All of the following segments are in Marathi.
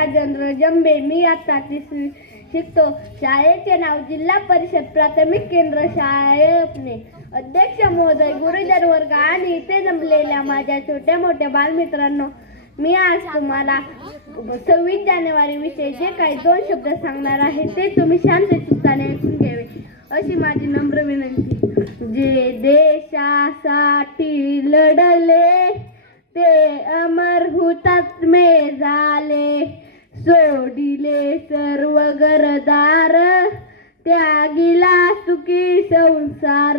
राजेंद्र जंबे मी आता तिसरी शिकतो. शाळेचे नाव जिल्हा परिषद प्राथमिक केंद्र शाळेपणे अध्यक्ष महोदय गुरुजन वर्ग आणि इथे जमलेल्या माझ्या छोट्या मोठ्या बालमित्रांनो मी आज तुम्हाला सव्वीस जानेवारी विषयी जे काही दोन शब्द सांगणार आहे ते तुम्ही शांत चित्ताने ऐकून घ्यावे. अशी माझी नम्र विनंती. जे देशासाठी लढले ते अमर हुतात्मे झाले. सोडिले सर्व गरदार त्यागिला सुखी संसार.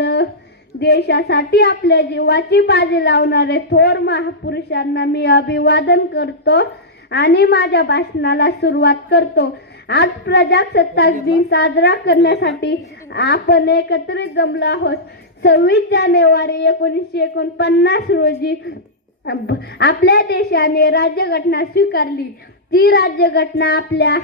देशासाठी आपल्या जीवाची बाजी लावणारे थोर महापुरुषांना मी अभिवादन करतो आणि माझ्या भाषणाला सुरुवात करतो. आज प्रजासत्ताक दिन साजरा करण्यासाठी आपण एकत्रित जमलो आहोत. सव्वीस जानेवारी एकोणीसशे एकोणपन्नास रोजी आपल्या देशाने राज्यघटना स्वीकारली. ती राज्यघटना आपल्या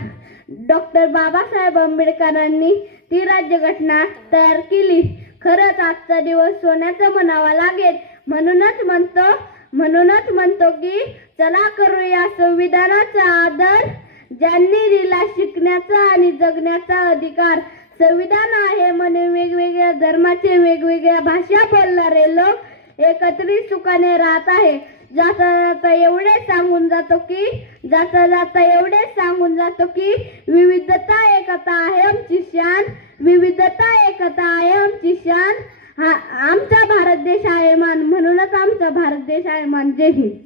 डॉक्टर बाबासाहेब आंबेडकरांनी ती राज्यघटना तयार केली. खरंच आजचा दिवस सोन्याचा म्हणावा लागेल. म्हणूनच म्हणतो म्हणूनच म्हणतो की चला करूया संविधानाचा आदर. ज्यांनी दिला शिकण्याचा आणि जगण्याचा अधिकार संविधान आहे म्हणे वेगवेगळ्या धर्माचे वेगवेगळ्या भाषा बोलणारे लोक एकत्रित सुखाने राहत आहे. जाता जाता एवढे सांगून जातो की जाता जाता एवढे सांगून जातो की विविधता एकता आहे आमची शान विविधता एकता आहे आमची शान. हा आमचा भारत देश आहे मान म्हणूनच आमचा भारत देश आहे मान. जय हिंद.